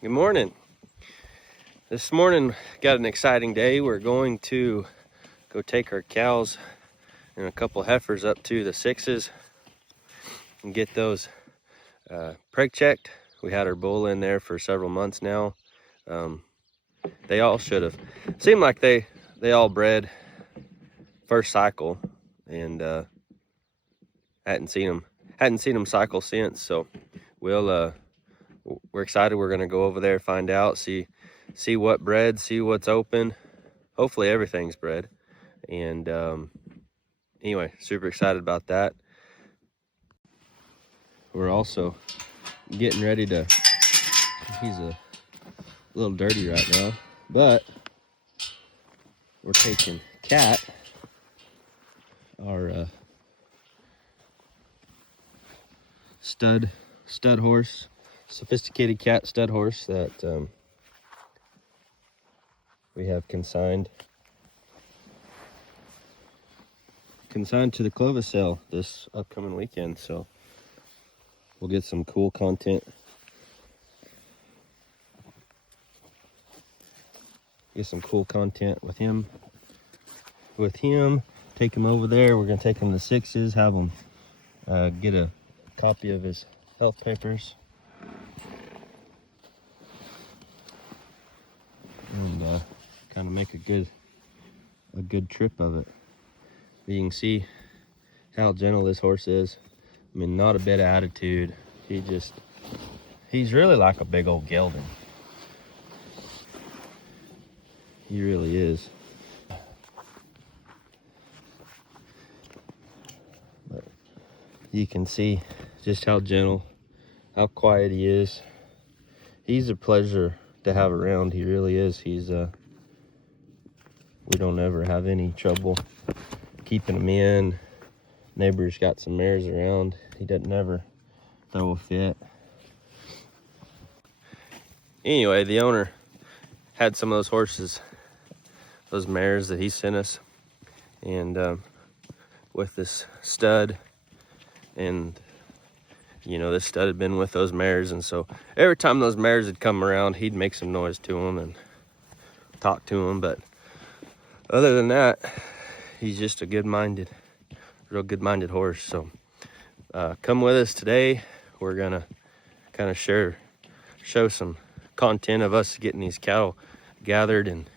Good morning. This morning got an exciting day. We're going to go take our cows and a couple heifers up to the sixes and get those preg checked. We had our bull in there for several months now. They all should have. Seemed like they all bred first cycle, and hadn't seen them cycle since. So we're excited. We're gonna go over there, find out, see what bred, see what's open. Hopefully everything's bred. And anyway, super excited about that. We're also getting ready to, he's a little dirty right now, but we're taking Cat, our stud horse, sophisticated cat stud horse that we have consigned to the Clovis sale this upcoming weekend. So we'll get some cool content. With him. Take him over there. We're gonna take him to sixes, have him get a copy of his health papers, and kind of make a good trip of it. You can see how gentle this horse is. I mean, not a bit of attitude. He's really like a big old gelding. He really is. But you can see just how gentle, how quiet he is. He's a pleasure to have around. He really is. We don't ever have any trouble keeping him in. Neighbors got some mares around. He doesn't ever throw a fit. Anyway, the owner had some of those horses, those mares that he sent us, and with this stud, and this stud had been with those mares, and so every time those mares would come around, he'd make some noise to them and talk to them. But other than that, he's just a real good-minded horse. So come with us today. We're gonna kind of show some content of us getting these cattle gathered and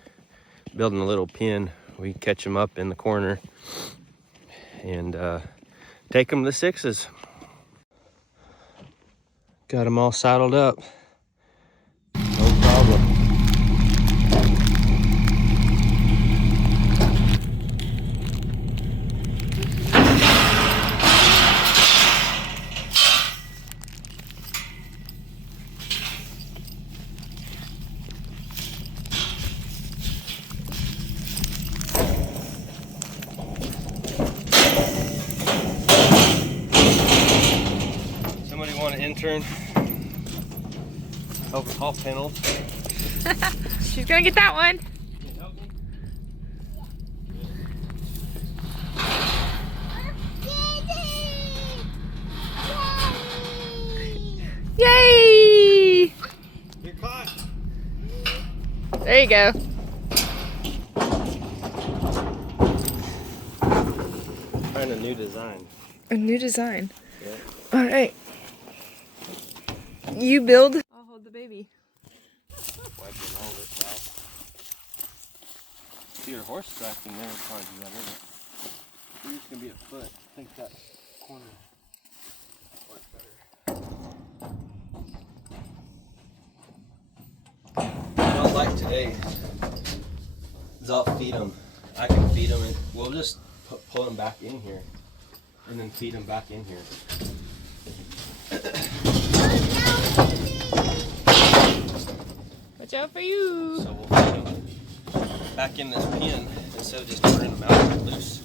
building a little pen. We catch them up in the corner and take them to the sixes. Got them all saddled up. No problem. Somebody want an intern? Help with haul panels. She's gonna get that one. Yay! You're caught. There you go. Trying a new design. A new design. Yeah. All right. You build. I'll hold the baby. Wiping all this out. See your horse track in there, probably do that, isn't it? You're just gonna be a foot. I think that corner works better. What I like today is I'll feed them. I can feed them, and we'll just pull them back in here, and then feed them back in here. Watch out for you. So we'll feed them back in this pen instead of just turning them out loose,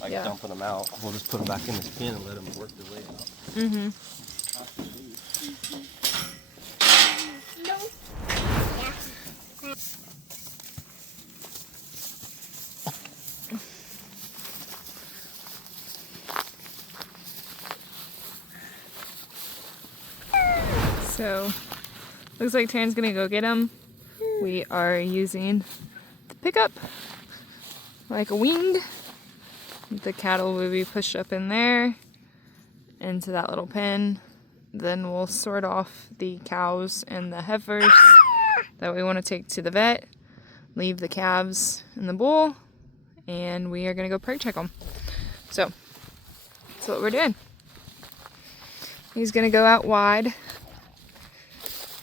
like dumping them out. We'll just put them back in this pen and let them work their way out. Mm-hmm. So Looks like Taryn's gonna go get them. We are using the pickup like a wing. The cattle will be pushed up in there into that little pen. Then we'll sort off the cows and the heifers that we want to take to the vet, leave the calves in the bull, and we are going to go preg check them. So that's what we're doing. He's going to go out wide,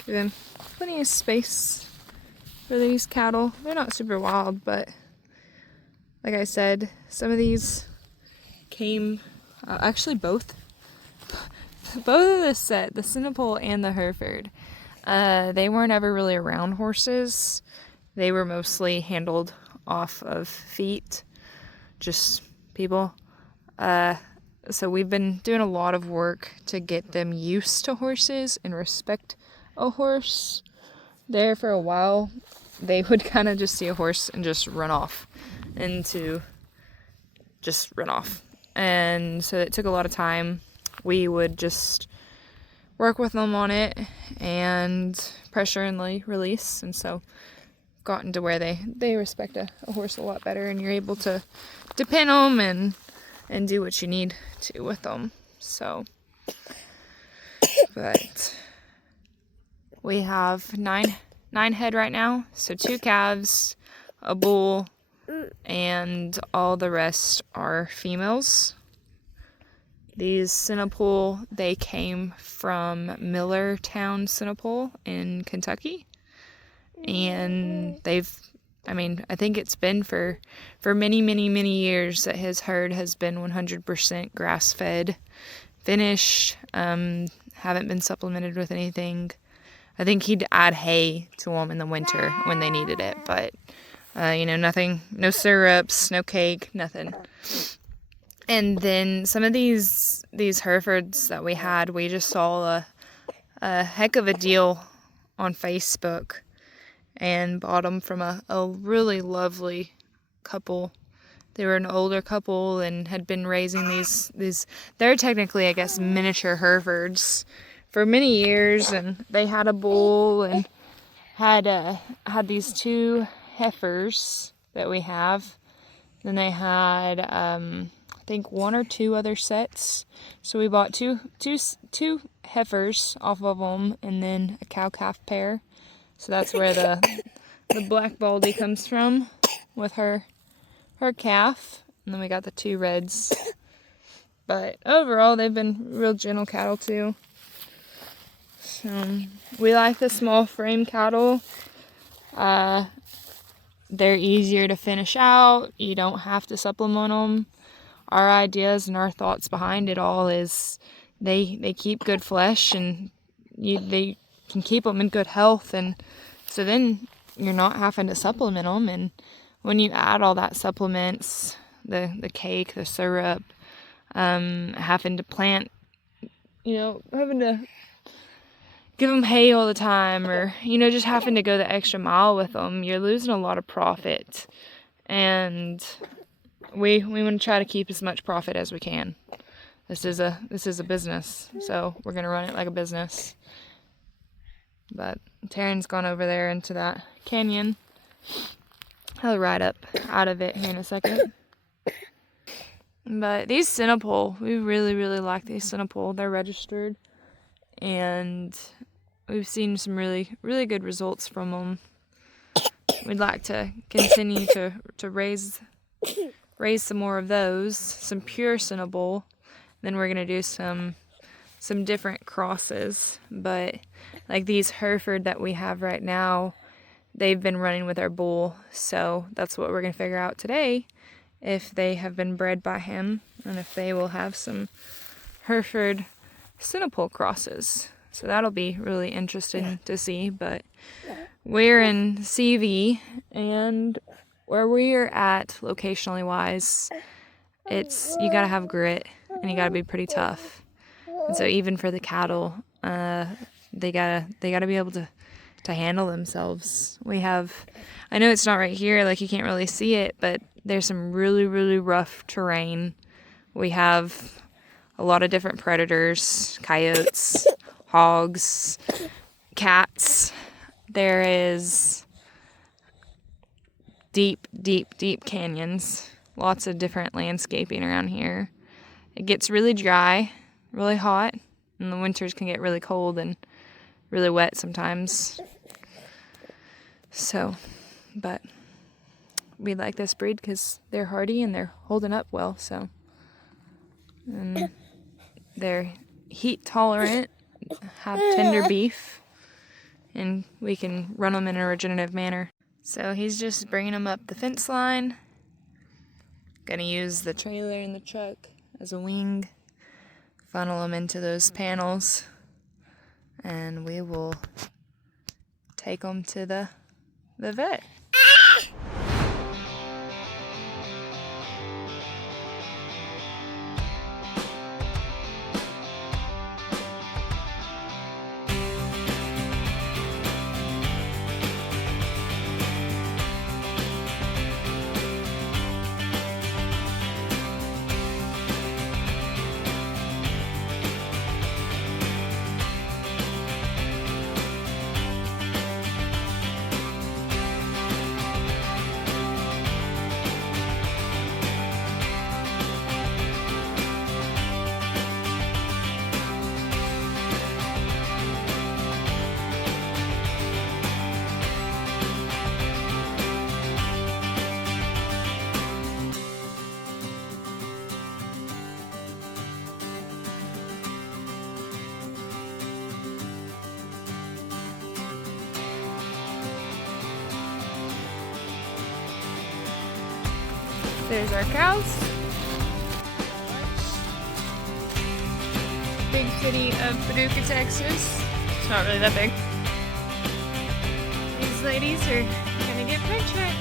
give him plenty of space for these cattle. They're not super wild, but like I said, some of these came, actually both of the set, the Sinopol and the Hereford, they weren't ever really around horses. They were mostly handled off of feet, just people. So we've been doing a lot of work to get them used to horses and respect a horse. There for a while, they would kind of just see a horse and just run off. And so it took a lot of time. We would just work with them on it and pressure and release, and so gotten to where they respect a horse a lot better, and you're able to depend on them and do what you need to with them. So, but we have nine head right now, so 2 calves, a bull, and all the rest are females. These Sinopol, they came from Millertown, Sinopol in Kentucky. And I think it's been for many, many, many years that his herd has been 100% grass-fed, finished, haven't been supplemented with anything. I think he'd add hay to them in the winter when they needed it, but nothing, no syrups, no cake, nothing. And then some of these Herefords that we had, we just saw a heck of a deal on Facebook and bought them from a really lovely couple. They were an older couple and had been raising these they're technically, I guess, miniature Herefords for many years, and they had a bull and had these 2 heifers that we have. Then they had I think 1 or 2 other sets. So we bought two heifers off of them, and then a cow calf pair. So that's where the black baldy comes from with her calf. And then we got the 2 reds. But overall, they've been real gentle cattle too. So we like the small frame cattle. They're easier to finish out. You don't have to supplement them. Our ideas and our thoughts behind it all is they keep good flesh, and they can keep them in good health, and so then you're not having to supplement them. And when you add all that supplements, the cake, the syrup, having to plant, having to give them hay all the time, or just having to go the extra mile with them, you're losing a lot of profit. And we want to try to keep as much profit as we can. This is a business, so we're gonna run it like a business. But Taryn's gone over there into that canyon. He'll ride up out of it here in a second. But these Sinopol, we really, really like these Sinopol. They're registered, and we've seen some really, really good results from them. We'd like to continue to raise some more of those, some pure Sinopol. Then we're gonna do some different crosses. But like these Hereford that we have right now, they've been running with our bull, so that's what we're gonna figure out today, if they have been bred by him, and if they will have some Hereford Sinopol crosses. So that'll be really interesting to see. But we're in CV, and where we're at locationally wise, you gotta have grit and you gotta be pretty tough. And so even for the cattle, they gotta be able to handle themselves. I know it's not right here, like you can't really see it, but there's some really, really rough terrain. We have a lot of different predators, coyotes, hogs, cats. There is deep, deep, deep canyons. Lots of different landscaping around here. It gets really dry, really hot, and the winters can get really cold and really wet sometimes. So, but we like this breed because they're hardy and they're holding up well, so. And they're heat tolerant, have tender beef, and we can run them in a regenerative manner. So he's just bringing them up the fence line. Gonna use the trailer in the truck as a wing, funnel them into those panels, and we will take them to the vet. There's our cows. Big city of Paducah, Texas. It's not really that big. These ladies are gonna get preg-checked.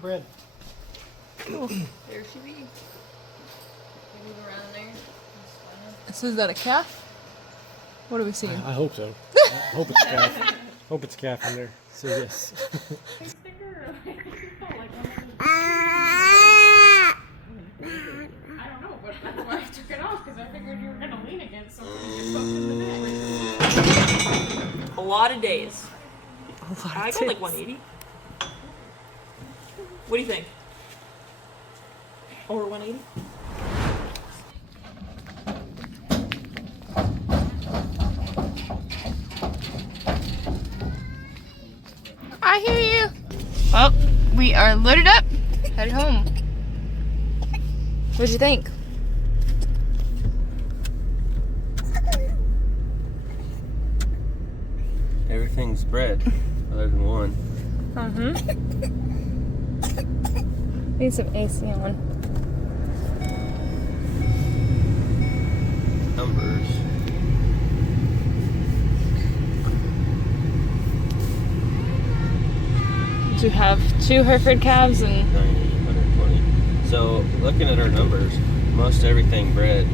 Bread. Cool. There she be. Move around there. So is that a calf? What are we seeing? I hope so. I hope it's calf. Hope it's calf in there. So yes. I don't know, but that's why I took it off, because I figured you were going to lean against something and get something in the neck. A lot of days. I got like 180. What do you think? Over 180? I hear you. Well, we are loaded up. Headed home. What'd you think? Everything's bred, other than one. Need some AC on. Numbers. To have 2 Hereford calves and 90, 120. So, looking at our numbers, most everything bred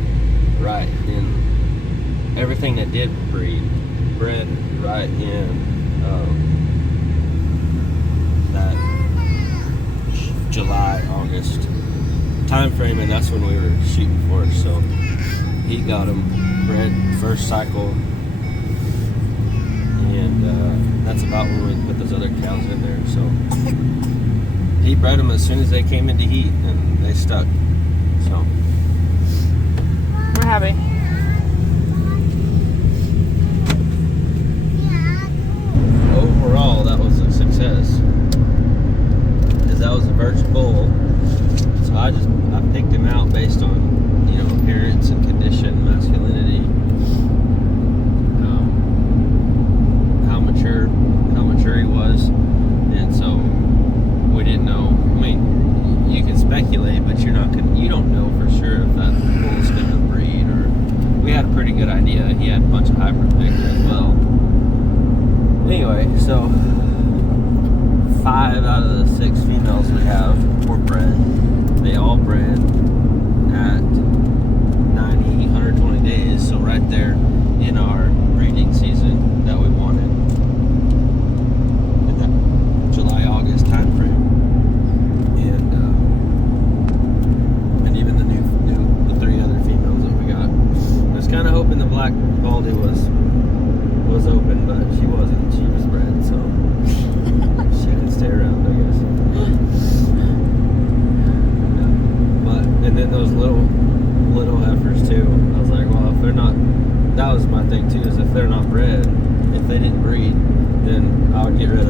right in, everything that did breed, bred right in that July, August time frame, and that's when we were shooting for. So, he got them bred first cycle, and that's about when we put those other cows in there. So he bred them as soon as they came into heat, and they stuck. So we're happy. Overall, that was a success, because that was a virgin bull. So I picked him out based on, you know, appearance and condition, masculinity, how mature he was, and so we didn't know. I mean, all bred at 90, 120 days. So right there in our breeding season that we wanted. In that July, August time frame. And even the the 3 other females that we got. I was kind of hoping the black Baldy was open, but she wasn't. She was bred, so she can stay around, I guess. Yeah. But and then those little heifers too. I was like, well, if they're not, that was my thing too. Is if they're not bred, if they didn't breed, then I would get rid